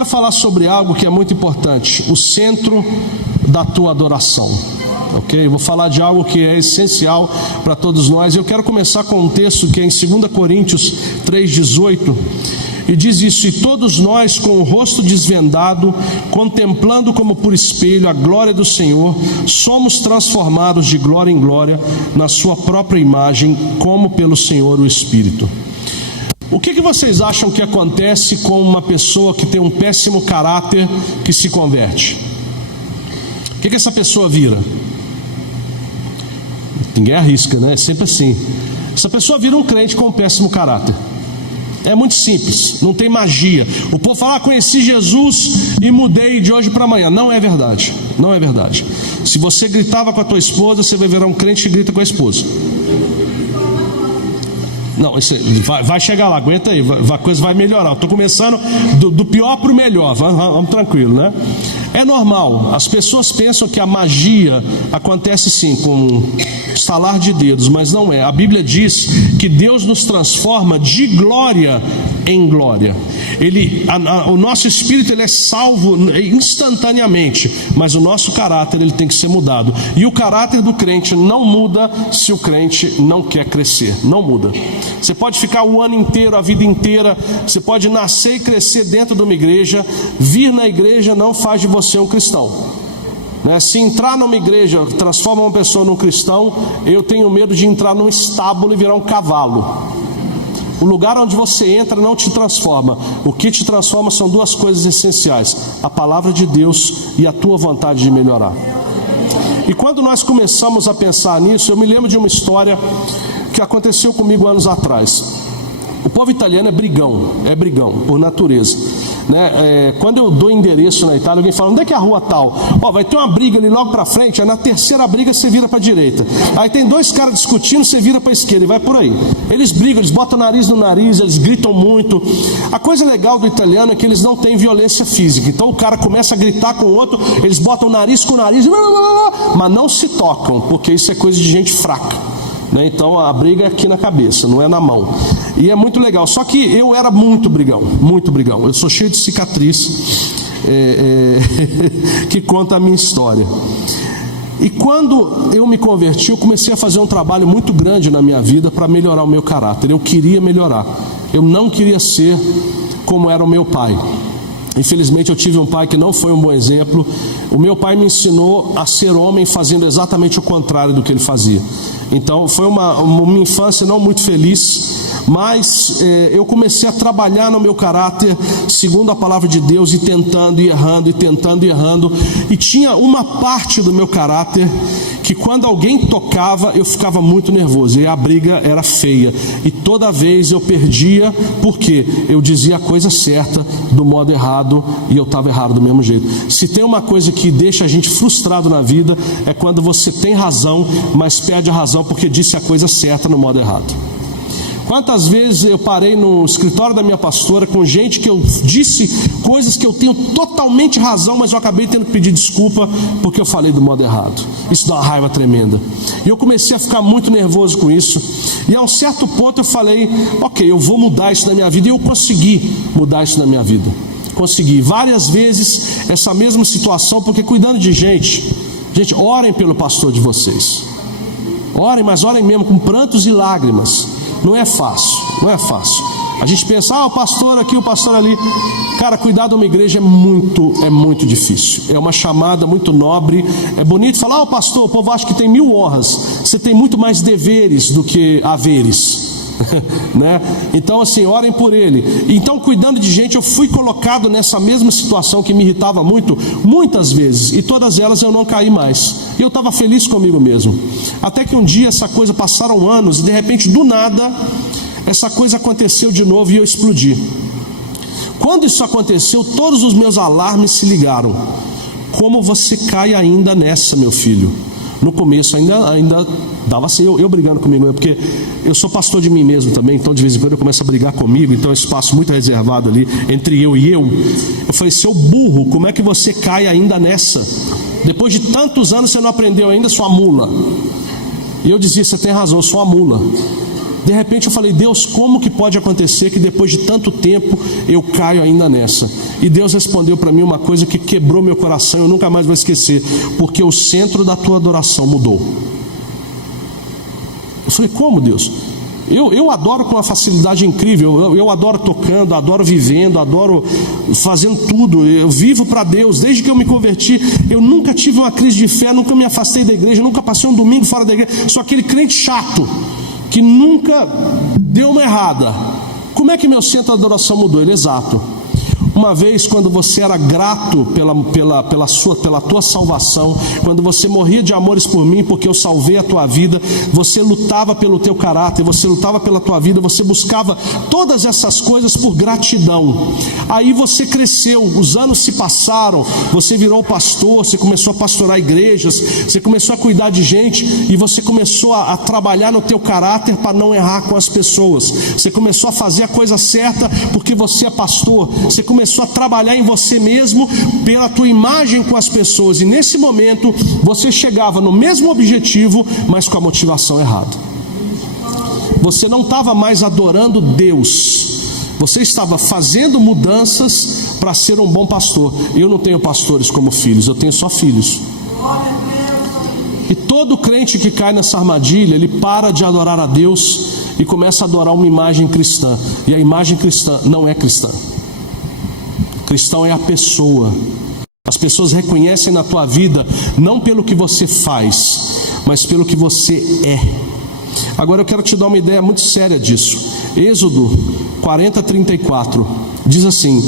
quero falar sobre algo que é muito importante: o centro da tua adoração. Ok? Eu vou falar de algo que é essencial para todos nós. Eu quero começar com um texto que é em 2 Coríntios 3,18, e diz isso: e todos nós, com o rosto desvendado, contemplando como por espelho a glória do Senhor, somos transformados de glória em glória na sua própria imagem, como pelo Senhor o Espírito. O que vocês acham que acontece com uma pessoa que tem um péssimo caráter que se converte? O que essa pessoa vira? Ninguém arrisca, né? É sempre assim. Essa pessoa vira um crente com um péssimo caráter. É muito simples, não tem magia. O povo fala: conheci Jesus e mudei de hoje para amanhã. Não é verdade, não é verdade. Se você gritava com a tua esposa, você vai virar um crente que grita com a esposa. Não, isso vai chegar lá, aguenta aí, a coisa vai melhorar. Eu estou começando do pior para o melhor, vamos tranquilo, né? É normal, as pessoas pensam que a magia acontece sim com estalar de dedos, mas não é. A Bíblia diz que Deus nos transforma de glória em glória. O nosso espírito ele é salvo instantaneamente, mas o nosso caráter ele tem que ser mudado. E o caráter do crente não muda se o crente não quer crescer, não muda. Você pode ficar o ano inteiro, a vida inteira, você pode nascer e crescer dentro de uma igreja, vir na igreja não faz de você um cristão. Se entrar numa igreja transforma uma pessoa num cristão, eu tenho medo de entrar num estábulo e virar um cavalo. O lugar onde você entra não te transforma. O que te transforma são duas coisas essenciais: a palavra de Deus e a tua vontade de melhorar. E quando nós começamos a pensar nisso, eu me lembro de uma história que aconteceu comigo anos atrás. O povo italiano é brigão por natureza, né? Quando eu dou endereço na Itália, alguém fala: onde é que é a rua tal? Vai ter uma briga ali logo para frente. Aí na terceira briga você vira para a direita. Aí tem dois caras discutindo, você vira para a esquerda e vai por aí. Eles brigam, eles botam o nariz no nariz, eles gritam muito. A coisa legal do italiano é que eles não têm violência física. Então o cara começa a gritar com o outro, eles botam o nariz com o nariz, mas não se tocam, porque isso é coisa de gente fraca. Então a briga é aqui na cabeça, não é na mão. E é muito legal. Só que eu era muito brigão. Eu sou cheio de cicatriz que conta a minha história. E quando eu me converti, eu comecei a fazer um trabalho muito grande na minha vida para melhorar o meu caráter. Eu queria melhorar. Eu não queria ser como era o meu pai. Infelizmente eu tive um pai que não foi um bom exemplo. O meu pai me ensinou a ser homem fazendo exatamente o contrário do que ele fazia. Então foi uma infância não muito feliz, mas eu comecei a trabalhar no meu caráter segundo a palavra de Deus, e tentando e errando. E tinha uma parte do meu caráter que quando alguém tocava eu ficava muito nervoso, e a briga era feia, e toda vez eu perdia, porque eu dizia a coisa certa do modo errado e eu estava errado do mesmo jeito. Se tem uma coisa que deixa a gente frustrado na vida, é quando você tem razão, mas perde a razão porque disse a coisa certa no modo errado. Quantas vezes eu parei no escritório da minha pastora com gente que eu disse coisas que eu tenho totalmente razão, mas eu acabei tendo que pedir desculpa porque eu falei do modo errado. Isso dá uma raiva tremenda. E eu comecei a ficar muito nervoso com isso. E a um certo ponto eu falei: ok, eu vou mudar isso na minha vida. E eu consegui mudar isso na minha vida. Consegui várias vezes essa mesma situação, porque cuidando de gente, orem pelo pastor de vocês. Orem, mas orem mesmo com prantos e lágrimas. Não é fácil. A gente pensa: o pastor aqui, o pastor ali. Cara, cuidar de uma igreja é muito difícil. É uma chamada muito nobre. É bonito falar: pastor, o povo acha que tem 1000 honras. Você tem muito mais deveres do que haveres. Né? Então assim, orem por ele. Então, cuidando de gente, eu fui colocado nessa mesma situação que me irritava muitas vezes, e todas elas eu não caí mais, e eu estava feliz comigo mesmo. Até que um dia essa coisa, passaram anos, e de repente, do nada, essa coisa aconteceu de novo e eu explodi. Quando isso aconteceu, todos os meus alarmes se ligaram. Como você cai ainda nessa, meu filho? No começo ainda dava assim, eu brigando comigo mesmo, porque eu sou pastor de mim mesmo também, então de vez em quando eu começo a brigar comigo, então é um espaço muito reservado ali, entre eu e eu. Eu falei: seu burro, como é que você cai ainda nessa? Depois de tantos anos você não aprendeu ainda, sua mula. E eu dizia: você tem razão, eu sou uma mula. De repente eu falei: Deus, como que pode acontecer que depois de tanto tempo eu caio ainda nessa? E Deus respondeu para mim uma coisa que quebrou meu coração, eu nunca mais vou esquecer: porque o centro da tua adoração mudou. Eu falei: como, Deus? Eu adoro com uma facilidade incrível, eu adoro tocando, adoro vivendo, adoro fazendo tudo, eu vivo para Deus. Desde que eu me converti, eu nunca tive uma crise de fé, nunca me afastei da igreja, nunca passei um domingo fora da igreja. Sou aquele crente chato, que nunca deu uma errada. Como é que meu centro de adoração mudou? Ele é exato. Uma vez, quando você era grato pela tua salvação, quando você morria de amores por mim, porque eu salvei a tua vida, você lutava pelo teu caráter, você lutava pela tua vida, você buscava todas essas coisas por gratidão. Aí você cresceu, os anos se passaram, você virou pastor, você começou a pastorar igrejas, você começou a cuidar de gente, e você começou a trabalhar no teu caráter para não errar com as pessoas. Você começou a fazer a coisa certa porque você é pastor. Você começou a trabalhar em você mesmo pela tua imagem com as pessoas, e nesse momento você chegava no mesmo objetivo, mas com a motivação errada. Você não estava mais adorando Deus, você estava fazendo mudanças para ser um bom pastor. Eu não tenho pastores como filhos, eu tenho só filhos. E todo crente que cai nessa armadilha, ele para de adorar a Deus e começa a adorar uma imagem cristã, e a imagem cristã não é cristã. Cristão é a pessoa. As pessoas reconhecem na tua vida não pelo que você faz, mas pelo que você é. Agora eu quero te dar uma ideia muito séria disso. Êxodo 40:34 diz assim: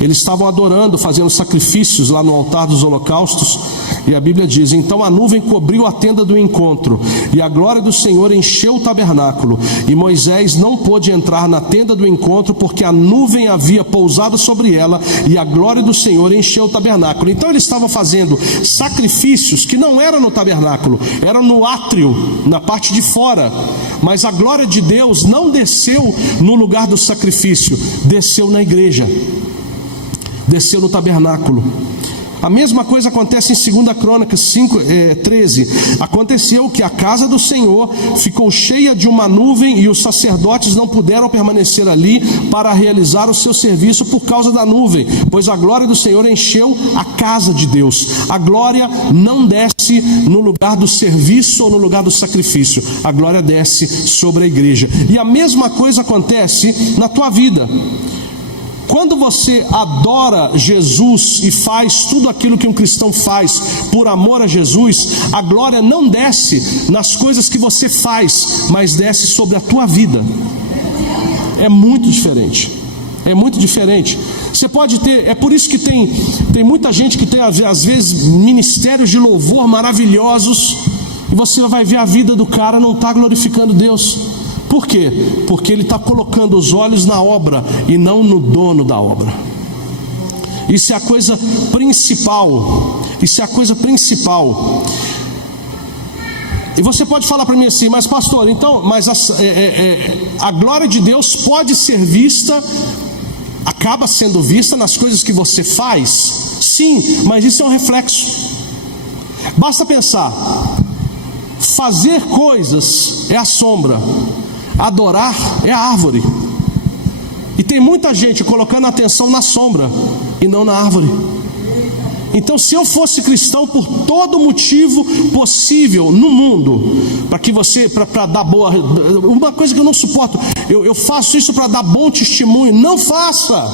eles estavam adorando, fazendo sacrifícios lá no altar dos holocaustos, e a Bíblia diz: então a nuvem cobriu a tenda do encontro, e a glória do Senhor encheu o tabernáculo, e Moisés não pôde entrar na tenda do encontro, porque a nuvem havia pousado sobre ela, e a glória do Senhor encheu o tabernáculo. Então eles estavam fazendo sacrifícios que não eram no tabernáculo, eram no átrio, na parte de fora, mas a glória de Deus não desceu no lugar do sacrifício, desceu na igreja, desceu no tabernáculo. A mesma coisa acontece em 2 Crônicas 5:13. Aconteceu que a casa do Senhor ficou cheia de uma nuvem, e os sacerdotes não puderam permanecer ali para realizar o seu serviço por causa da nuvem, pois a glória do Senhor encheu a casa de Deus. A glória não desce no lugar do serviço ou no lugar do sacrifício, a glória desce sobre a igreja. E a mesma coisa acontece na tua vida. Quando você adora Jesus e faz tudo aquilo que um cristão faz por amor a Jesus, a glória não desce nas coisas que você faz, mas desce sobre a tua vida. É muito diferente. É muito diferente. Você pode ter, é por isso que tem muita gente que tem às vezes ministérios de louvor maravilhosos, e você vai ver a vida do cara não está glorificando Deus. Por quê? Porque ele está colocando os olhos na obra e não no dono da obra. Isso é a coisa principal. Isso é a coisa principal. E você pode falar para mim assim: mas pastor, então, mas a glória de Deus pode ser vista, acaba sendo vista nas coisas que você faz? Sim, mas isso é um reflexo. Basta pensar: fazer coisas é a sombra, adorar é a árvore. E tem muita gente colocando atenção na sombra e não na árvore. Então, se eu fosse cristão por todo motivo possível no mundo, para que você, para dar boa, uma coisa que eu não suporto, eu faço isso para dar bom testemunho. Não faça,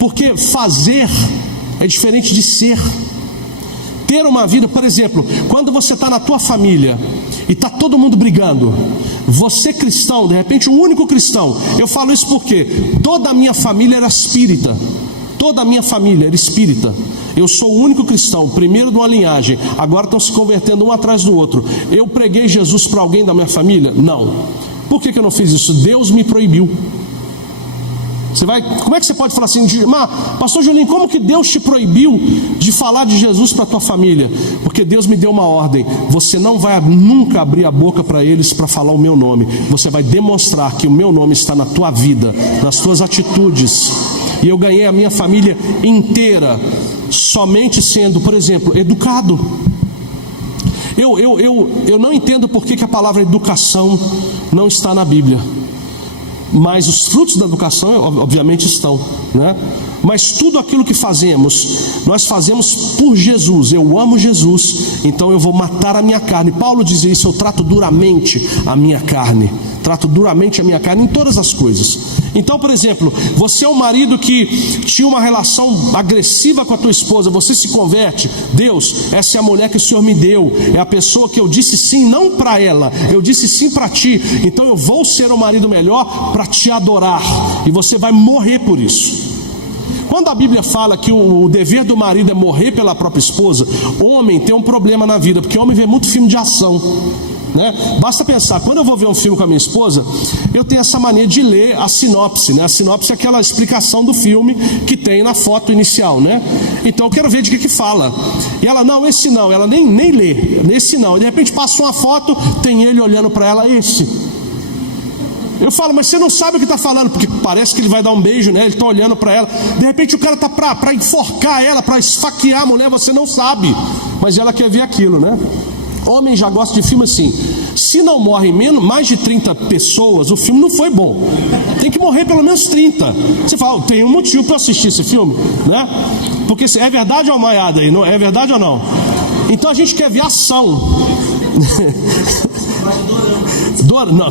porque fazer é diferente de ser. Ter uma vida, por exemplo, quando você está na tua família e está todo mundo brigando, você cristão, de repente o único cristão, eu falo isso porque toda a minha família era espírita, toda a minha família era espírita. Eu sou o único cristão, primeiro de uma linhagem, agora estão se convertendo um atrás do outro. Eu preguei Jesus para alguém da minha família? Não. Por que eu não fiz isso? Deus me proibiu. Como é que você pode falar assim, pastor Julinho, como que Deus te proibiu de falar de Jesus para a tua família? Porque Deus me deu uma ordem: você não vai nunca abrir a boca para eles para falar o meu nome. Você vai demonstrar que o meu nome está na tua vida, nas tuas atitudes. E eu ganhei a minha família inteira somente sendo, por exemplo, educado. Eu não entendo por que a palavra educação não está na Bíblia. Mas os frutos da educação, obviamente, estão, né? Mas tudo aquilo que fazemos, nós fazemos por Jesus. Eu amo Jesus, então eu vou matar a minha carne. Paulo dizia isso: eu trato duramente a minha carne. Trato duramente a minha carne em todas as coisas. Então, por exemplo, você é um marido que tinha uma relação agressiva com a tua esposa, você se converte. Deus, essa é a mulher que o Senhor me deu, é a pessoa que eu disse sim, não para ela, eu disse sim para ti. Então eu vou ser um marido melhor para te adorar, e você vai morrer por isso. Quando a Bíblia fala que o dever do marido é morrer pela própria esposa, homem tem um problema na vida, porque homem vê muito filme de ação, né? Basta pensar, quando eu vou ver um filme com a minha esposa, eu tenho essa mania de ler a sinopse, né? A sinopse é aquela explicação do filme que tem na foto inicial, né? Então eu quero ver de que fala. E ela, não, esse não, ela nem lê, esse não. E de repente passa uma foto, tem ele olhando para ela, esse. Eu falo, mas você não sabe o que está falando, porque parece que ele vai dar um beijo, né? Ele está olhando para ela. De repente o cara está para enforcar ela, para esfaquear a mulher, você não sabe. Mas ela quer ver aquilo, né? Homem já gosta de filme assim. Se não morrem mais de 30 pessoas, o filme não foi bom. Tem que morrer pelo menos 30. Você fala, tem um motivo para assistir esse filme, né? Porque é verdade ou maiada aí? Não, é verdade ou não? Então a gente quer ver ação. Não,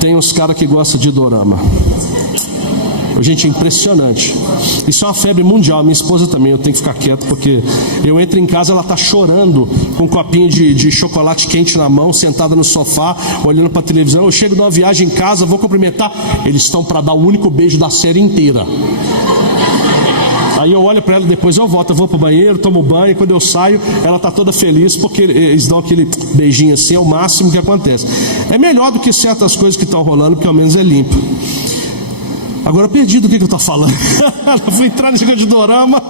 tem uns caras que gostam de dorama. Gente, é impressionante. Isso é uma febre mundial. Minha esposa também, eu tenho que ficar quieto, porque eu entro em casa, ela está chorando, com um copinho de chocolate quente na mão, sentada no sofá, olhando para a televisão. Eu chego de uma viagem em casa, vou cumprimentar. Eles estão para dar o único beijo da série inteira. Aí eu olho para ela, depois eu volto, eu vou para o banheiro, tomo banho, quando eu saio, ela está toda feliz, porque eles dão aquele beijinho assim, é o máximo que acontece. É melhor do que certas coisas que estão rolando, porque ao menos é limpo. Agora eu perdi do que eu estou falando. Eu fui entrar nesse negócio de dorama.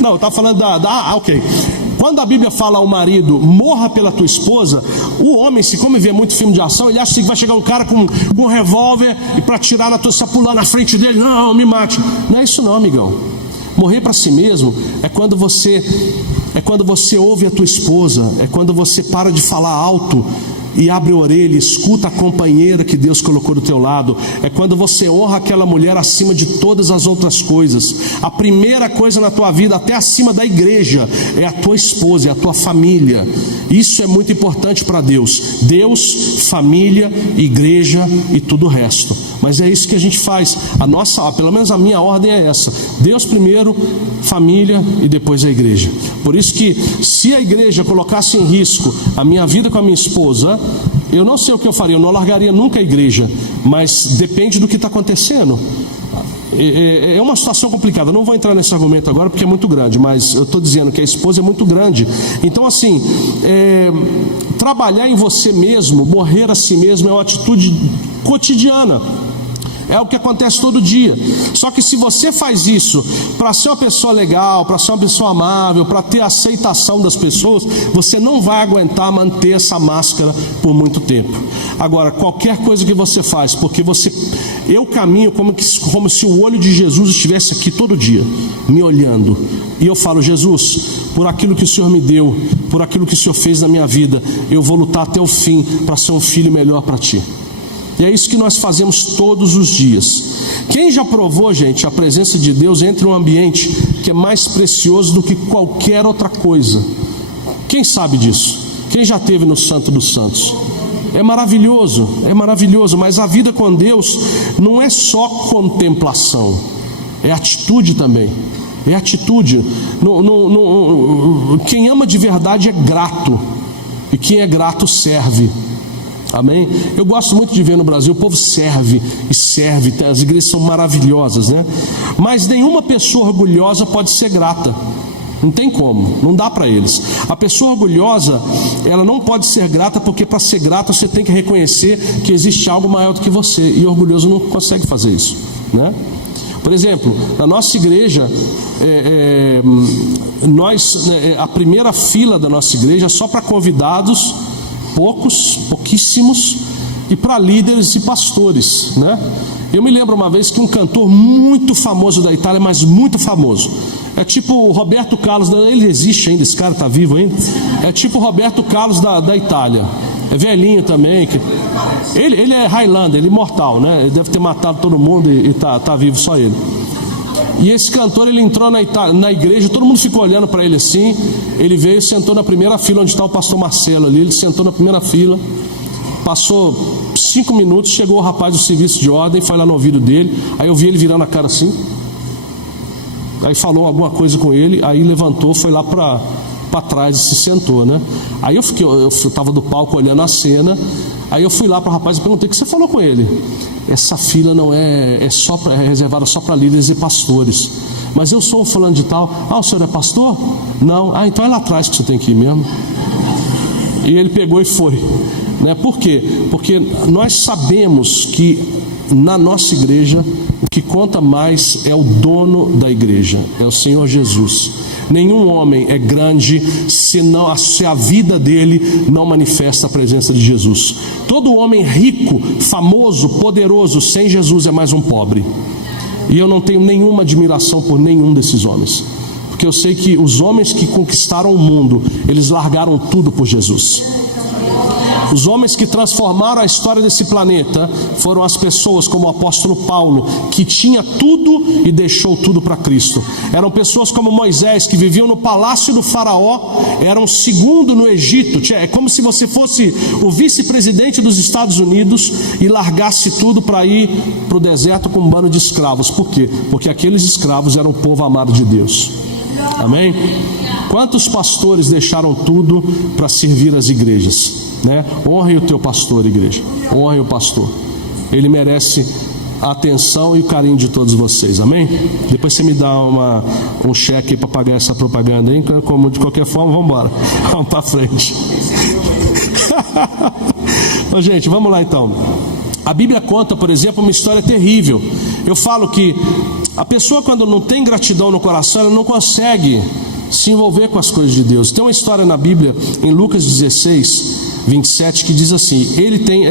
Não, eu estava falando ok. Quando a Bíblia fala ao marido, morra pela tua esposa, o homem, se como vê muito filme de ação, ele acha que vai chegar um cara com um revólver e para tirar na tua, pular na frente dele, não, me mate. Não é isso não, amigão. Morrer para si mesmo é quando você ouve a tua esposa, é quando você para de falar alto e abre a orelha, escuta a companheira que Deus colocou do teu lado. É quando você honra aquela mulher acima de todas as outras coisas. A primeira coisa na tua vida, até acima da igreja, é a tua esposa, é a tua família. Isso é muito importante para Deus. Deus, família, igreja e tudo o resto. Mas é isso que a gente faz. Pelo menos a minha ordem é essa: Deus primeiro, família e depois a igreja. Por isso que, se a igreja colocasse em risco a minha vida com a minha esposa, eu não sei o que eu faria. Eu não largaria nunca a igreja, mas depende do que está acontecendo. É uma situação complicada. Eu não vou entrar nesse argumento agora porque é muito grande, mas eu estou dizendo que a esposa é muito grande. Então assim, trabalhar em você mesmo, morrer a si mesmo, é uma atitude cotidiana. É o que acontece todo dia. Só que se você faz isso para ser uma pessoa legal, para ser uma pessoa amável, para ter a aceitação das pessoas, você não vai aguentar manter essa máscara por muito tempo. Agora, qualquer coisa que você faz, porque eu caminho como se o olho de Jesus estivesse aqui todo dia, me olhando. E eu falo, Jesus, por aquilo que o Senhor me deu, por aquilo que o Senhor fez na minha vida, eu vou lutar até o fim para ser um filho melhor para Ti. E é isso que nós fazemos todos os dias. Quem já provou, gente, a presença de Deus entra em um ambiente que é mais precioso do que qualquer outra coisa? Quem sabe disso? Quem já esteve no Santo dos Santos? É maravilhoso, mas a vida com Deus não é só contemplação, é atitude também. É atitude. Quem ama de verdade é grato, e quem é grato serve. Amém? Eu gosto muito de ver no Brasil, o povo serve, as igrejas são maravilhosas, né? Mas nenhuma pessoa orgulhosa pode ser grata. Não tem como, não dá para eles. A pessoa orgulhosa, ela não pode ser grata, porque para ser grata você tem que reconhecer que existe algo maior do que você, e orgulhoso não consegue fazer isso, né? Por exemplo, na nossa igreja, a primeira fila da nossa igreja é só para convidados, pouquíssimos, e para líderes e pastores, né? Eu me lembro uma vez que um cantor muito famoso da Itália, mas muito famoso, é tipo o Roberto Carlos, ele existe ainda, esse cara está vivo ainda? É tipo o Roberto Carlos da Itália, é velhinho também. Ele é Highlander, ele é imortal, né? Ele deve ter matado todo mundo e tá vivo só ele. E esse cantor, ele entrou na igreja, todo mundo ficou olhando para ele assim. Ele veio e sentou na primeira fila, onde está o pastor Marcelo ali. Ele sentou na primeira fila, passou 5 minutos, chegou o rapaz do serviço de ordem, foi lá no ouvido dele. Aí eu vi ele virando a cara assim, aí falou alguma coisa com ele, aí levantou, foi lá para trás e se sentou, né? Aí eu estava do palco olhando a cena. Aí eu fui lá para o rapaz e perguntei: o que você falou com ele? Essa fila não é reservada só para líderes e pastores. Mas eu sou o fulano de tal. Ah, o senhor é pastor? Não. Ah, então é lá atrás que você tem que ir mesmo. E ele pegou e foi, né? Por quê? Porque nós sabemos que na nossa igreja o que conta mais é o dono da igreja, é o Senhor Jesus. Nenhum homem é grande se a vida dele não manifesta a presença de Jesus. Todo homem rico, famoso, poderoso, sem Jesus é mais um pobre. E eu não tenho nenhuma admiração por nenhum desses homens, porque eu sei que os homens que conquistaram o mundo, eles largaram tudo por Jesus. Os homens que transformaram a história desse planeta foram as pessoas como o apóstolo Paulo, que tinha tudo e deixou tudo para Cristo. Eram pessoas como Moisés, que viviam no palácio do faraó, eram segundo no Egito. É como se você fosse o vice-presidente dos Estados Unidos e largasse tudo para ir para o deserto com um bando de escravos. Por quê? Porque aqueles escravos eram o povo amado de Deus. Amém? Quantos pastores deixaram tudo para servir as igrejas? Né? Honre o teu pastor, igreja. Honre o pastor. Ele merece a atenção e o carinho de todos vocês. Amém? Depois você me dá um cheque para pagar essa propaganda, hein? Como de qualquer forma, vamos embora. Vamos para frente. Então, gente, vamos lá então. A Bíblia conta, por exemplo, uma história terrível. Eu falo que a pessoa, quando não tem gratidão no coração, ela não consegue se envolver com as coisas de Deus. Tem uma história na Bíblia, em Lucas 16, 27, que diz assim: ele tem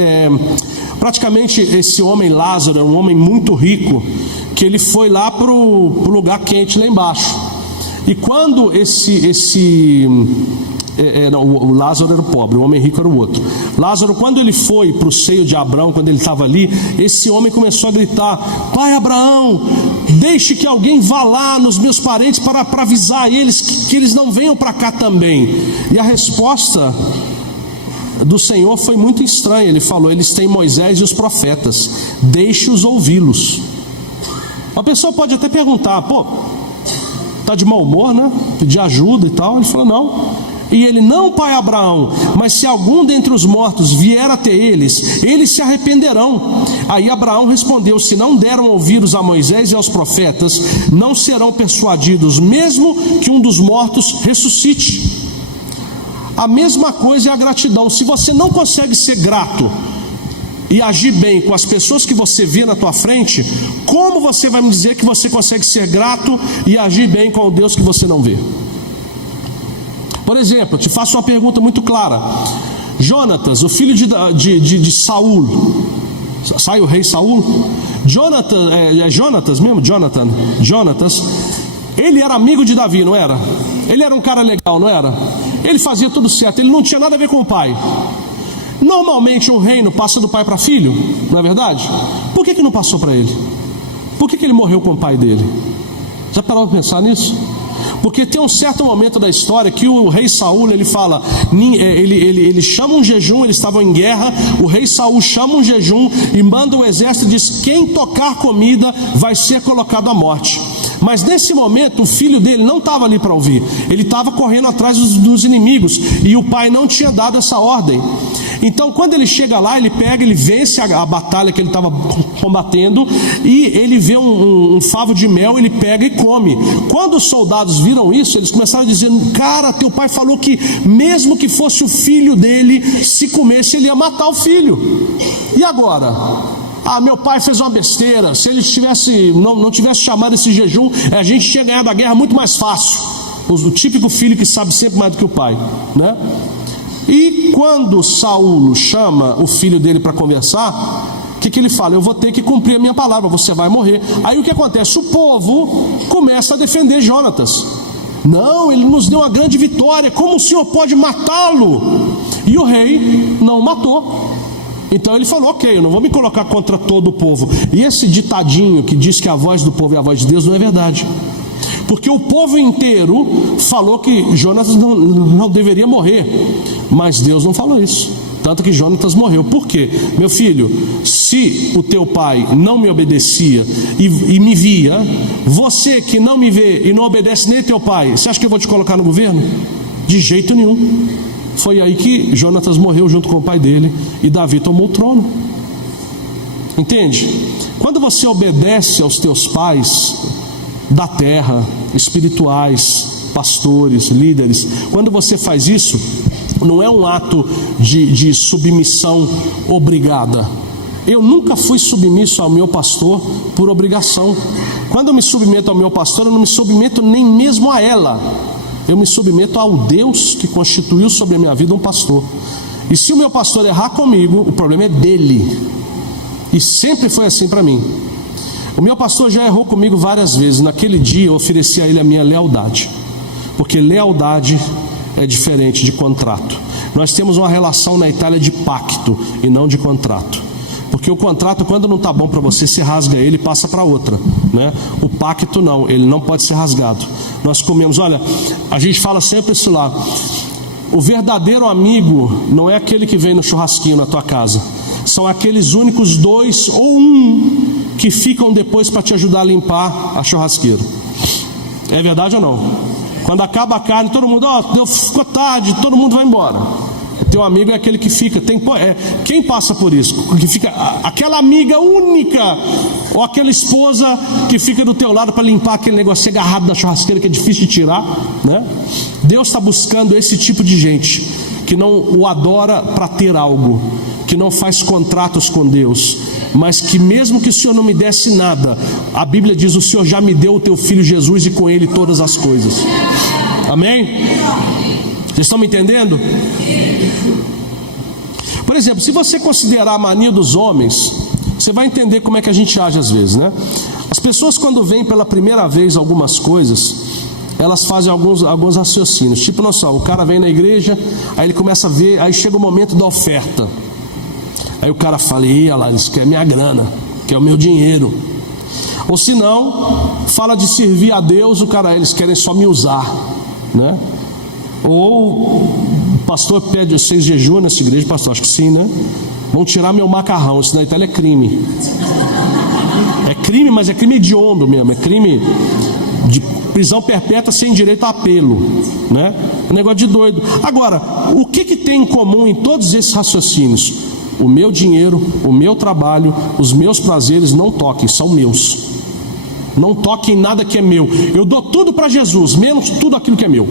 praticamente esse homem Lázaro é um homem muito rico, que ele foi lá pro lugar quente lá embaixo. E quando o Lázaro era o pobre, o homem rico era o outro. Lázaro, quando ele foi para o seio de Abraão, quando ele estava ali, esse homem começou a gritar: pai Abraão, deixe que alguém vá lá nos meus parentes para avisar eles que eles não venham para cá também. E a resposta do Senhor foi muito estranha. Ele falou: eles têm Moisés e os profetas, deixe-os ouvi-los. A pessoa pode até perguntar: pô, tá de mau humor, né? Pedir ajuda e tal. Ele falou: não. E ele: não, pai Abraão, mas se algum dentre os mortos vier até eles, eles se arrependerão. Aí Abraão respondeu: se não deram ouvidos a Moisés e aos profetas, não serão persuadidos, mesmo que um dos mortos ressuscite. A mesma coisa é a gratidão. Se você não consegue ser grato e agir bem com as pessoas que você vê na tua frente, como você vai me dizer que você consegue ser grato e agir bem com o Deus que você não vê? Por exemplo, te faço uma pergunta muito clara. Jonatas, o filho de Saul, sai o rei Saul? Jonatas mesmo? Jonatas, ele era amigo de Davi, não era? Ele era um cara legal, não era? Ele fazia tudo certo, ele não tinha nada a ver com o pai. Normalmente o reino passa do pai para filho, não é verdade? Por que não passou para ele? Por que ele morreu com o pai dele? Já parou para pensar nisso? Porque tem um certo momento da história que o rei Saul, ele fala, ele chama um jejum, eles estavam em guerra, o rei Saul chama um jejum e manda um exército e diz: quem tocar comida vai ser colocado à morte. Mas nesse momento o filho dele não estava ali para ouvir, ele estava correndo atrás dos inimigos e o pai não tinha dado essa ordem. Então quando ele chega lá, ele vence a batalha que ele estava combatendo e ele vê um favo de mel, ele pega e come. Quando os soldados viram isso, eles começaram a dizer: cara, teu pai falou que mesmo que fosse o filho dele, se comesse ele ia matar o filho. E agora? Ah, meu pai fez uma besteira. Se ele não tivesse chamado esse jejum, a gente tinha ganhado a guerra muito mais fácil. O típico filho que sabe sempre mais do que o pai, né? E quando Saul chama o filho dele para conversar, que ele fala? Eu vou ter que cumprir a minha palavra, você vai morrer. Aí o que acontece? O povo começa a defender Jonatas. Não, ele nos deu uma grande vitória, como o Senhor pode matá-lo? E o rei não matou. Então ele falou, ok, eu não vou me colocar contra todo o povo. E esse ditadinho que diz que a voz do povo é a voz de Deus não é verdade. Porque o povo inteiro falou que Jonatas não deveria morrer, mas Deus não falou isso. Tanto que Jonatas morreu. Por quê? Meu filho, se o teu pai não me obedecia e me via, você que não me vê e não obedece nem teu pai, você acha que eu vou te colocar no governo? De jeito nenhum. Foi aí que Jonatas morreu junto com o pai dele e Davi tomou o trono. Entende? Quando você obedece aos teus pais da terra, espirituais, pastores, líderes, quando você faz isso, não é um ato de submissão obrigada. Eu nunca fui submisso ao meu pastor por obrigação. Quando eu me submeto ao meu pastor, eu não me submeto nem mesmo a ela. Eu me submeto ao Deus que constituiu sobre a minha vida um pastor. E se o meu pastor errar comigo, o problema é dele. E sempre foi assim para mim. O meu pastor já errou comigo várias vezes. Naquele dia eu ofereci a ele a minha lealdade. Porque lealdade é diferente de contrato. Nós temos uma relação na Itália de pacto e não de contrato. Porque o contrato, quando não está bom para você, você rasga ele e passa para outra, né? O pacto não, ele não pode ser rasgado. Nós comemos, olha, a gente fala sempre isso lá. O verdadeiro amigo não é aquele que vem no churrasquinho na tua casa. São aqueles únicos 2 ou 1 que ficam depois para te ajudar a limpar a churrasqueira. É verdade ou não? Quando acaba a carne, todo mundo, ficou tarde, todo mundo vai embora. O teu amigo é aquele que fica. Quem passa por isso? Que fica aquela amiga única, ou aquela esposa que fica do teu lado para limpar aquele negócio agarrado da churrasqueira que é difícil de tirar, né? Deus está buscando esse tipo de gente que não o adora para ter algo, que não faz contratos com Deus, mas que mesmo que o Senhor não me desse nada, a Bíblia diz, o Senhor já me deu o teu filho Jesus e com ele todas as coisas. Amém? Vocês estão me entendendo? Por exemplo, se você considerar a mania dos homens, você vai entender como é que a gente age às vezes, né? As pessoas, quando veem pela primeira vez algumas coisas, elas fazem alguns raciocínios. Tipo, nossa, o cara vem na igreja, aí ele começa a ver, aí chega o momento da oferta. Aí o cara fala, olha lá, isso quer minha grana, quer o meu dinheiro. Ou se não, fala de servir a Deus, eles querem só me usar, né? Ou o pastor pede, vocês jejuam nessa igreja, pastor? Acho que sim, né? Vão tirar meu macarrão, isso na Itália é crime. É crime, mas é crime hediondo mesmo, é crime de prisão perpétua sem direito a apelo, né? Um negócio de doido. Agora, o que tem em comum em todos esses raciocínios? O meu dinheiro, o meu trabalho, os meus prazeres não toquem, são meus. Não toquem nada que é meu. Eu dou tudo para Jesus, menos tudo aquilo que é meu.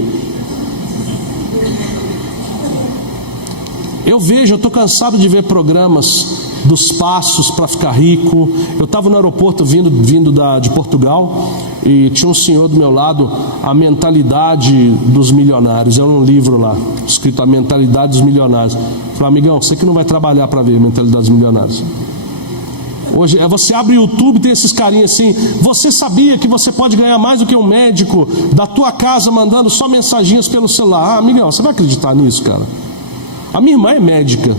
Eu estou cansado de ver programas dos passos para ficar rico. Eu estava no aeroporto vindo de Portugal e tinha um senhor do meu lado, A Mentalidade dos Milionários. É um livro lá, escrito A Mentalidade dos Milionários. Eu falei, amigão, você que não vai trabalhar para ver a Mentalidade dos Milionários. Hoje, você abre o YouTube, tem esses carinhas assim, você sabia que você pode ganhar mais do que um médico da tua casa mandando só mensaginhas pelo celular? Amigão, você vai acreditar nisso, cara? A minha irmã é médica.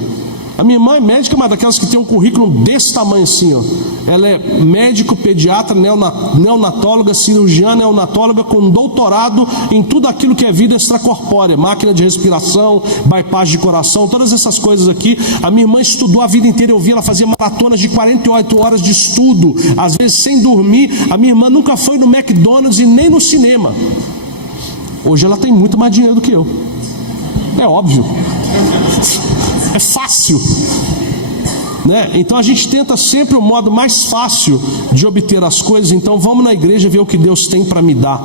A minha irmã é médica, mas daquelas que tem um currículo desse tamanho assim, ó. Ela é médico, pediatra, neonatóloga, cirurgiã neonatóloga com doutorado em tudo aquilo que é vida extracorpórea, máquina de respiração, bypass de coração, todas essas coisas aqui. A minha irmã estudou a vida inteira, eu vi ela fazer maratonas de 48 horas de estudo, às vezes sem dormir. A minha irmã nunca foi no McDonald's e nem no cinema. Hoje ela tem muito mais dinheiro do que eu. É óbvio. É fácil, né? Então a gente tenta sempre o modo mais fácil de obter as coisas. Então vamos na igreja ver o que Deus tem para me dar.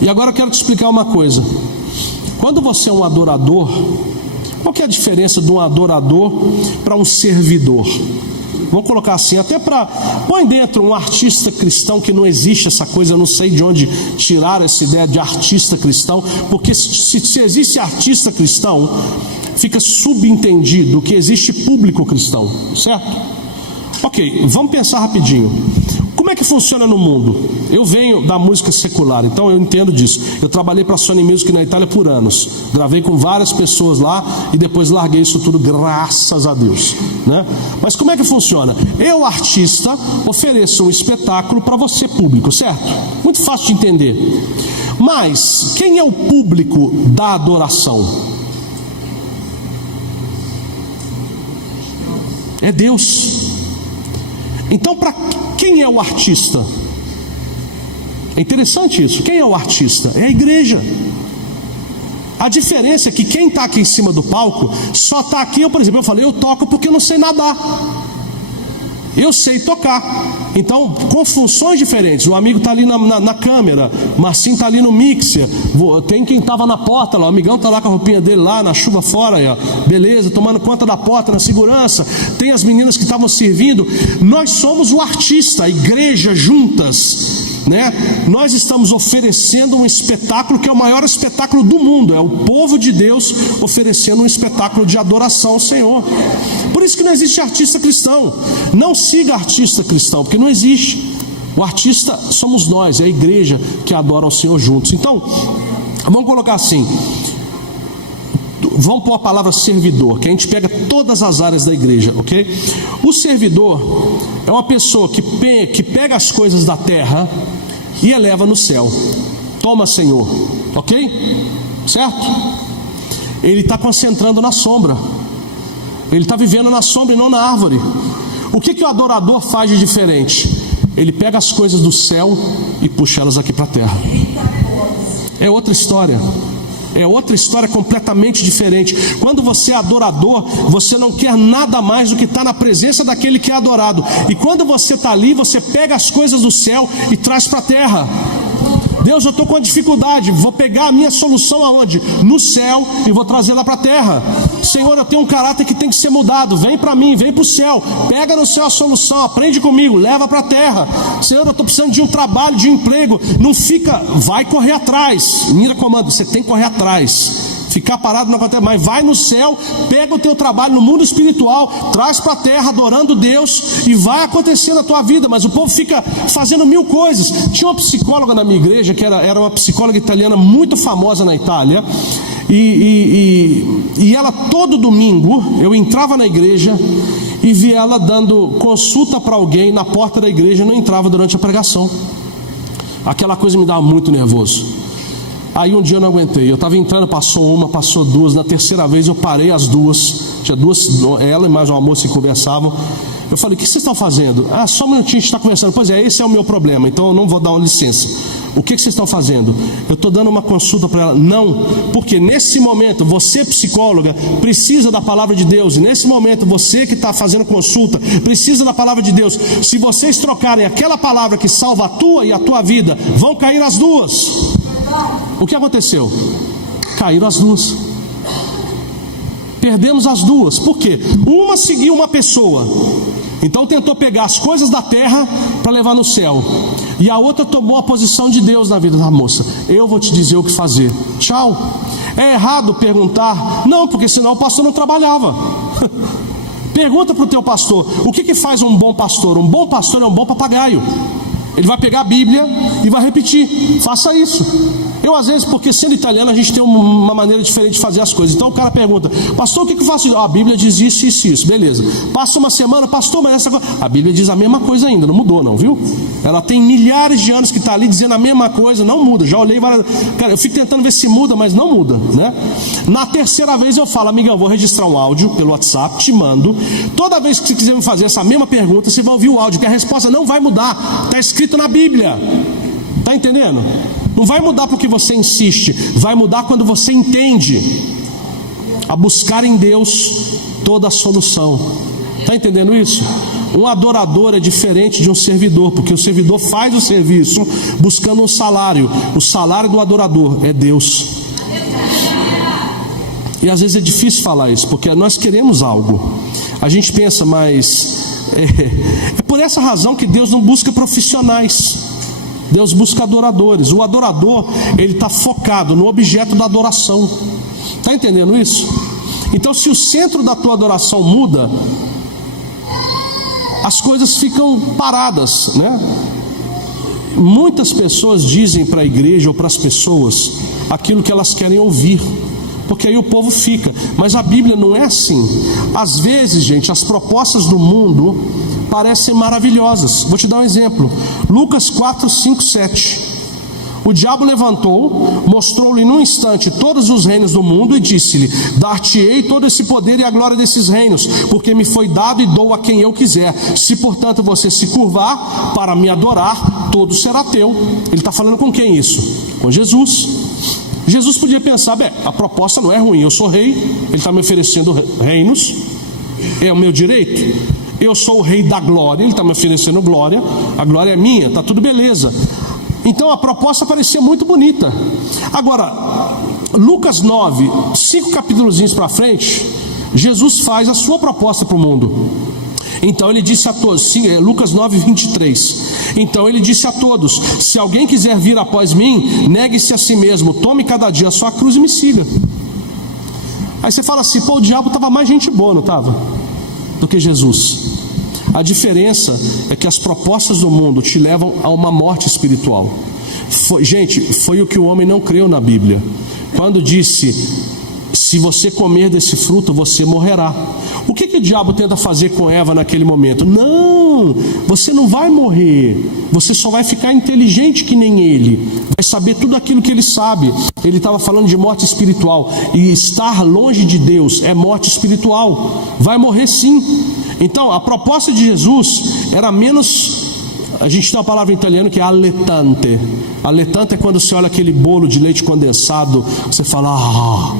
E agora eu quero te explicar uma coisa. Quando você é um adorador, qual que é a diferença de um adorador para um servidor? Vamos colocar assim, até para... Põe dentro um artista cristão, que não existe essa coisa, eu não sei de onde tirar essa ideia de artista cristão, porque se existe artista cristão, fica subentendido que existe público cristão, certo? Ok, vamos pensar rapidinho. Como é que funciona no mundo? Eu venho da música secular, então eu entendo disso. Eu trabalhei para a Sony Music na Itália por anos. Gravei com várias pessoas lá e depois larguei isso tudo, graças a Deus, né? Mas como é que funciona? Eu, artista, ofereço um espetáculo para você, público, certo? Muito fácil de entender. Mas quem é o público da adoração? É Deus. Então, para quem é o artista? É interessante isso. Quem é o artista? É a igreja. A diferença é que quem está aqui em cima do palco só está aqui. Eu, por exemplo, eu falei, eu toco porque eu não sei nadar. Eu sei tocar. Então, com funções diferentes. O amigo está ali na câmera, o Marcinho está ali no mixer. Tem quem estava na porta lá, o amigão está lá com a roupinha dele lá, na chuva fora, aí, ó. Beleza, tomando conta da porta, na segurança. Tem as meninas que estavam servindo. Nós somos o artista, a igreja juntas, né? Nós estamos oferecendo um espetáculo que é o maior espetáculo do mundo. É o povo de Deus oferecendo um espetáculo de adoração ao Senhor. Por isso que não existe artista cristão. Não siga artista cristão, porque não existe. O artista somos nós, é a igreja que adora ao Senhor juntos. Então, vamos colocar assim. Vamos pôr a palavra servidor, que a gente pega todas as áreas da igreja, ok? O servidor é uma pessoa que pega as coisas da terra e eleva no céu. Toma, Senhor, ok? Certo? Ele está concentrando na sombra. Ele está vivendo na sombra e não na árvore. O que o adorador faz de diferente? Ele pega as coisas do céu e puxa elas aqui para a terra. É outra história. É outra história completamente diferente. Quando você é adorador, você não quer nada mais do que estar na presença daquele que é adorado. E quando você está ali, você pega as coisas do céu e traz para a terra. Deus, eu estou com dificuldade, vou pegar a minha solução aonde? No céu, e vou trazer lá para a terra. Senhor, eu tenho um caráter que tem que ser mudado, vem para mim, vem para o céu, pega no céu a solução, aprende comigo, leva para a terra. Senhor, eu estou precisando de um trabalho, de um emprego. Não fica, vai correr atrás. Mira comando, você tem que correr atrás. Ficar parado não acontece mais. Vai no céu, pega o teu trabalho no mundo espiritual, traz para a terra adorando Deus e vai acontecendo a tua vida. Mas o povo fica fazendo mil coisas. Tinha uma psicóloga na minha igreja que era uma psicóloga italiana muito famosa na Itália. E ela todo domingo, eu entrava na igreja e via ela dando consulta para alguém na porta da igreja. Eu não entrava durante a pregação. Aquela coisa me dava muito nervoso. Aí um dia eu não aguentei, eu estava entrando, passou uma, passou duas, na terceira vez eu parei as duas, tinha duas, ela e mais uma moça que conversavam. Eu falei, o que vocês estão fazendo? Ah, só um minutinho, a gente está conversando. Pois é, esse é o meu problema, então eu não vou dar uma licença. O que vocês estão fazendo? Eu estou dando uma consulta para ela. Não, porque nesse momento, você psicóloga, precisa da palavra de Deus. E nesse momento, você que está fazendo consulta, precisa da palavra de Deus. Se vocês trocarem aquela palavra que salva a tua e a tua vida, vão cair as duas. O que aconteceu? Caíram as duas. Perdemos as duas. Por quê? Uma seguiu uma pessoa, então tentou pegar as coisas da terra para levar no céu. E a outra tomou a posição de Deus na vida da moça. Eu vou te dizer o que fazer. Tchau. É errado perguntar? Não, porque senão o pastor não trabalhava. Pergunta para o teu pastor. O que faz um bom pastor? Um bom pastor é um bom papagaio. Ele vai pegar a Bíblia e vai repetir. Faça isso. Eu às vezes, porque sendo italiano, a gente tem uma maneira diferente de fazer as coisas. Então o cara pergunta, pastor, o que eu faço? A Bíblia diz isso, isso, isso. Beleza. Passa uma semana, pastor, mas essa coisa... A Bíblia diz a mesma coisa ainda, não mudou não, viu? Ela tem milhares de anos que está ali dizendo a mesma coisa, não muda. Já olhei várias... Cara, eu fico tentando ver se muda, mas não muda, né? Na terceira vez eu falo, amigão, eu vou registrar um áudio pelo WhatsApp, te mando. Toda vez que você quiser me fazer essa mesma pergunta, você vai ouvir o áudio, que a resposta não vai mudar. Está escrito na Bíblia. Está entendendo? Não vai mudar porque você insiste, vai mudar quando você entende a buscar em Deus toda a solução. Está entendendo isso? Um adorador é diferente de um servidor, porque o servidor faz o serviço buscando um salário. O salário do adorador é Deus. E às vezes é difícil falar isso, porque nós queremos algo. A gente pensa, mas é por essa razão que Deus não busca profissionais. Deus busca adoradores. O adorador, ele está focado no objeto da adoração. Está entendendo isso? Então, se o centro da tua adoração muda, as coisas ficam paradas, né? Muitas pessoas dizem para a igreja ou para as pessoas aquilo que elas querem ouvir, porque aí o povo fica. Mas a Bíblia não é assim. Às vezes, gente, as propostas do mundo parecem maravilhosas. Vou te dar um exemplo. Lucas 4, 5, 7. O diabo levantou, mostrou-lhe num instante todos os reinos do mundo e disse-lhe: dar-te-ei todo esse poder e a glória desses reinos, porque me foi dado e dou a quem eu quiser. Se portanto você se curvar para me adorar, todo será teu. Ele está falando com quem isso? Com Jesus. Jesus podia pensar: a proposta não é ruim, eu sou rei, ele está me oferecendo reinos, é o meu direito. Eu sou o rei da glória, ele está me oferecendo glória, a glória é minha, está tudo beleza. Então a proposta parecia muito bonita. Agora, Lucas 9, 5 capítulozinhos para frente, Jesus faz a sua proposta para o mundo. Então ele disse a todos, Lucas 9, 23. Então ele disse a todos: se alguém quiser vir após mim, negue-se a si mesmo, tome cada dia a sua cruz e me siga. Aí você fala assim: o diabo estava mais gente boa, não estava? Do que Jesus. A diferença é que as propostas do mundo te levam a uma morte espiritual. Foi o que o homem não creu na Bíblia, quando disse: se você comer desse fruto, você morrerá. O que o diabo tenta fazer com Eva naquele momento? Não, você não vai morrer, você só vai ficar inteligente que nem ele, vai saber tudo aquilo que ele sabe. Ele estava falando de morte espiritual, e estar longe de Deus é morte espiritual, vai morrer sim. Então a proposta de Jesus era menos... A gente tem uma palavra em italiano que é alletante. Alletante é quando você olha aquele bolo de leite condensado, você fala: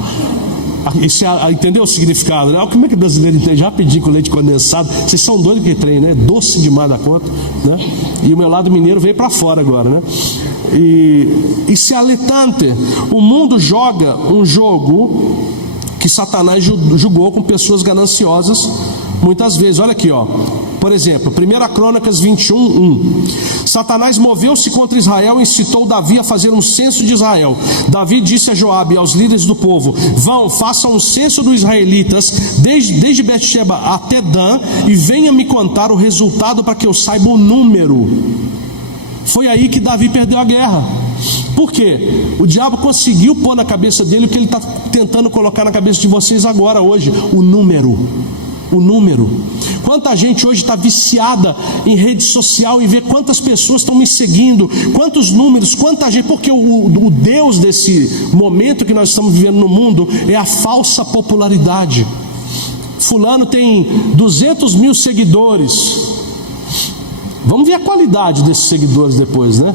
isso entendeu o significado, né? Como é que o brasileiro entende rapidinho com leite condensado? Vocês são doidos que trem, né? Doce demais da conta, né? E o meu lado mineiro veio para fora agora, né? E se alletante, o mundo joga um jogo que Satanás julgou com pessoas gananciosas muitas vezes. Olha aqui, ó. Por exemplo, 1 Crônicas 21, 1. Satanás moveu-se contra Israel e incitou Davi a fazer um censo de Israel. Davi disse a Joabe e aos líderes do povo: vão, façam um censo dos israelitas desde Bet-sheba até Dan, e venha me contar o resultado para que eu saiba o número. Foi aí que Davi perdeu a guerra. Por quê? O diabo conseguiu pôr na cabeça dele o que ele está tentando colocar na cabeça de vocês agora, hoje: o número. O número. Quanta gente hoje está viciada em rede social e vê quantas pessoas estão me seguindo, quantos números, quanta gente, porque o Deus desse momento que nós estamos vivendo no mundo é a falsa popularidade. Fulano tem 200 mil seguidores. Vamos ver a qualidade desses seguidores depois, né?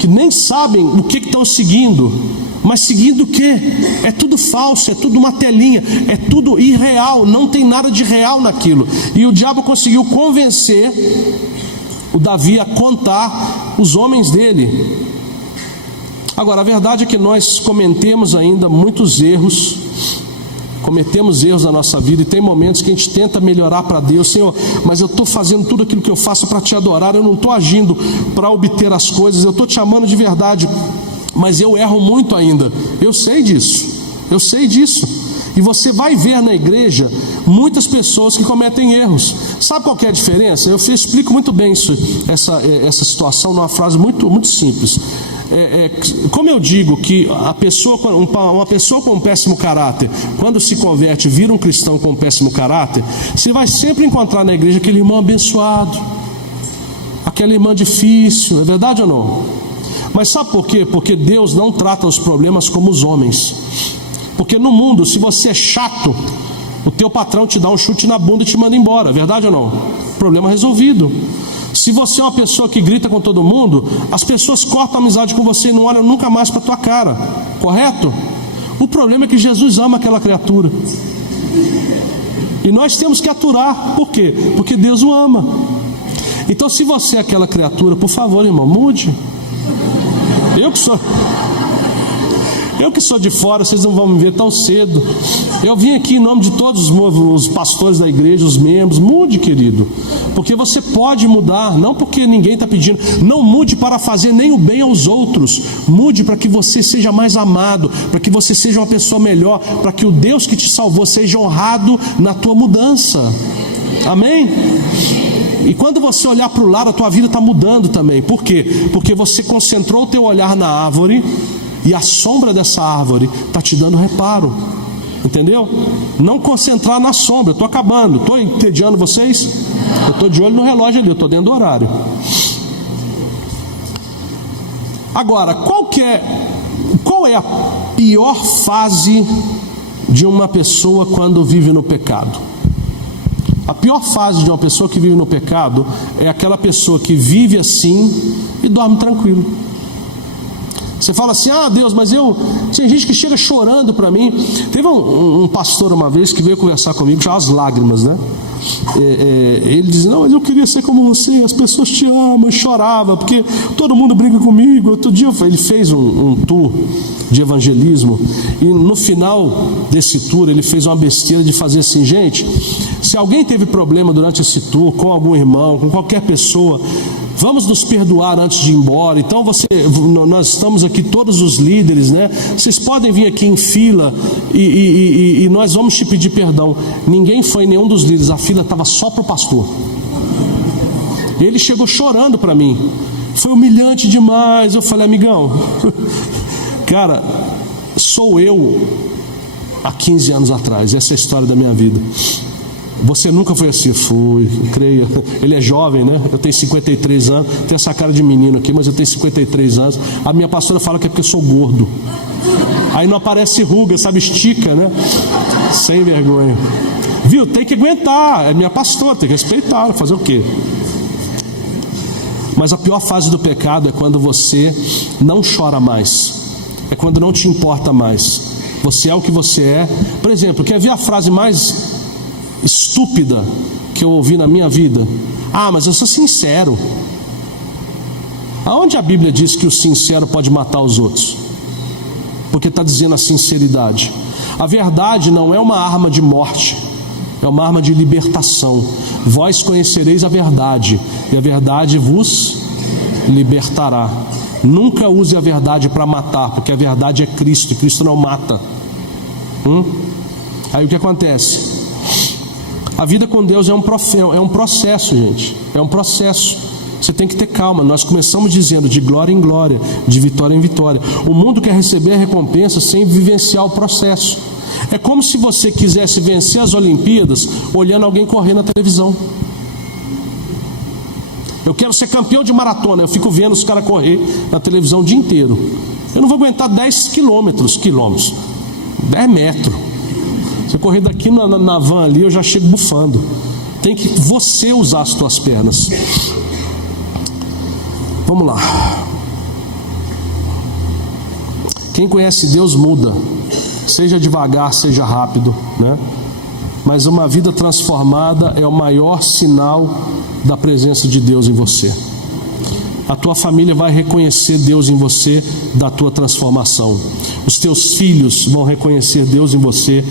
Que nem sabem o que estão seguindo. Mas seguindo o quê? É tudo falso, é tudo uma telinha, é tudo irreal, não tem nada de real naquilo. E o diabo conseguiu convencer o Davi a contar os homens dele. Agora, a verdade é que nós cometemos ainda muitos erros, cometemos erros na nossa vida, e tem momentos que a gente tenta melhorar para Deus: Senhor, mas eu estou fazendo tudo aquilo que eu faço para te adorar, eu não estou agindo para obter as coisas, eu estou te amando de verdade, mas eu erro muito ainda. Eu sei disso. E você vai ver na igreja muitas pessoas que cometem erros. Sabe qual que é a diferença? Eu explico muito bem essa situação numa frase muito, muito simples. Como eu digo que uma pessoa com um péssimo caráter, quando se converte, vira um cristão com um péssimo caráter, você vai sempre encontrar na igreja aquele irmão abençoado, aquela irmã difícil. É verdade ou não? Mas sabe por quê? Porque Deus não trata os problemas como os homens. Porque no mundo, se você é chato, o teu patrão te dá um chute na bunda e te manda embora. Verdade ou não? Problema resolvido. Se você é uma pessoa que grita com todo mundo, as pessoas cortam a amizade com você e não olham nunca mais para tua cara. Correto? O problema é que Jesus ama aquela criatura. E nós temos que aturar. Por quê? Porque Deus o ama. Então, se você é aquela criatura, por favor, irmão, mude. Eu que sou de fora, vocês não vão me ver tão cedo. Eu vim aqui em nome de todos os pastores da igreja, os membros. Mude, querido, porque você pode mudar, não porque ninguém está pedindo. Não mude para fazer nem o bem aos outros. Mude para que você seja mais amado, para que você seja uma pessoa melhor, para que o Deus que te salvou seja honrado na tua mudança. Amém? E quando você olhar para o lado, a tua vida está mudando também. Por quê? Porque você concentrou o teu olhar na árvore, e a sombra dessa árvore está te dando reparo. Entendeu? Não concentrar na sombra. Estou acabando, estou entediando vocês? Eu estou de olho no relógio ali, eu estou dentro do horário. Agora, qual é a pior fase de uma pessoa quando vive no pecado? A pior fase de uma pessoa que vive no pecado é aquela pessoa que vive assim e dorme tranquilo. Você fala assim: ah, Deus, mas tinha gente que chega chorando para mim. Teve um pastor uma vez que veio conversar comigo, já as lágrimas, né? Ele dizia: não, mas eu queria ser como você, as pessoas te amam. Eu chorava porque todo mundo briga comigo. Outro dia ele fez um tour de evangelismo, e no final desse tour ele fez uma besteira de fazer assim: gente, se alguém teve problema durante esse tour com algum irmão, com qualquer pessoa, vamos nos perdoar antes de ir embora. Então nós estamos aqui todos os líderes, né? Vocês podem vir aqui em fila e nós vamos te pedir perdão. Ninguém foi, nenhum dos líderes. A fila estava só para o pastor. E ele chegou chorando para mim. Foi humilhante demais. Eu falei: amigão, cara, sou eu há 15 anos atrás. Essa é a história da minha vida. Você nunca foi assim? Fui, creio. Ele é jovem, né? Eu tenho 53 anos. Tenho essa cara de menino aqui, mas eu tenho 53 anos. A minha pastora fala que é porque eu sou gordo. Aí não aparece ruga, sabe? Estica, né? Sem vergonha. Viu? Tem que aguentar. É minha pastora, tem que respeitar. Fazer o quê? Mas a pior fase do pecado é quando você não chora mais. É quando não te importa mais. Você é o que você é. Por exemplo, quer ver a frase mais estúpida que eu ouvi na minha vida? Ah, mas eu sou sincero. Aonde a Bíblia diz que o sincero pode matar os outros? Porque está dizendo a sinceridade. A verdade não é uma arma de morte, é uma arma de libertação. Vós conhecereis a verdade, e a verdade vos libertará. Nunca use a verdade para matar, porque a verdade é Cristo, e Cristo não mata. Aí o que acontece? A vida com Deus é um processo, gente. É um processo. Você tem que ter calma. Nós começamos dizendo de glória em glória, de vitória em vitória. O mundo quer receber a recompensa sem vivenciar o processo. É como se você quisesse vencer as Olimpíadas olhando alguém correr na televisão. Eu quero ser campeão de maratona. Eu fico vendo os caras correr na televisão o dia inteiro. Eu não vou aguentar 10 quilômetros, 10 metros. Se eu correr daqui na van ali, eu já chego bufando. Tem que você usar as tuas pernas. Vamos lá. Quem conhece Deus muda. Seja devagar, seja rápido, né? Mas uma vida transformada é o maior sinal da presença de Deus em você. A tua família vai reconhecer Deus em você, da tua transformação. Os teus filhos vão reconhecer Deus em você,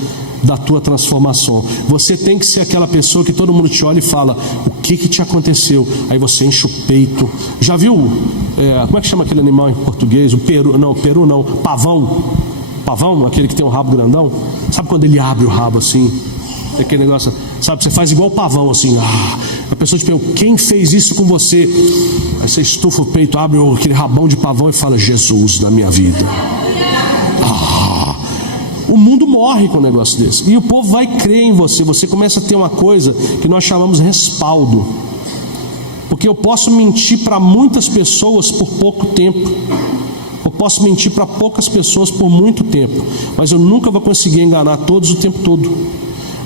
da tua transformação. Você tem que ser aquela pessoa que todo mundo te olha e fala: o que te aconteceu? Aí você enche o peito. Já viu, como é que chama aquele animal em português? Peru não, pavão, aquele que tem um rabo grandão. Sabe quando ele abre o rabo assim? Aquele negócio, sabe, você faz igual o pavão assim. A pessoa te pergunta: quem fez isso com você? Aí você estufa o peito, abre aquele rabão de pavão e fala: Jesus na minha vida. O mundo morre com um negócio desse. E o povo vai crer em você. Você começa a ter uma coisa que nós chamamos respaldo. Porque eu posso mentir para muitas pessoas por pouco tempo. Eu posso mentir para poucas pessoas por muito tempo. Mas eu nunca vou conseguir enganar todos o tempo todo.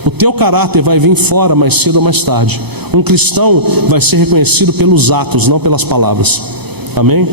O teu caráter vai vir fora mais cedo ou mais tarde. Um cristão vai ser reconhecido pelos atos, não pelas palavras. Amém?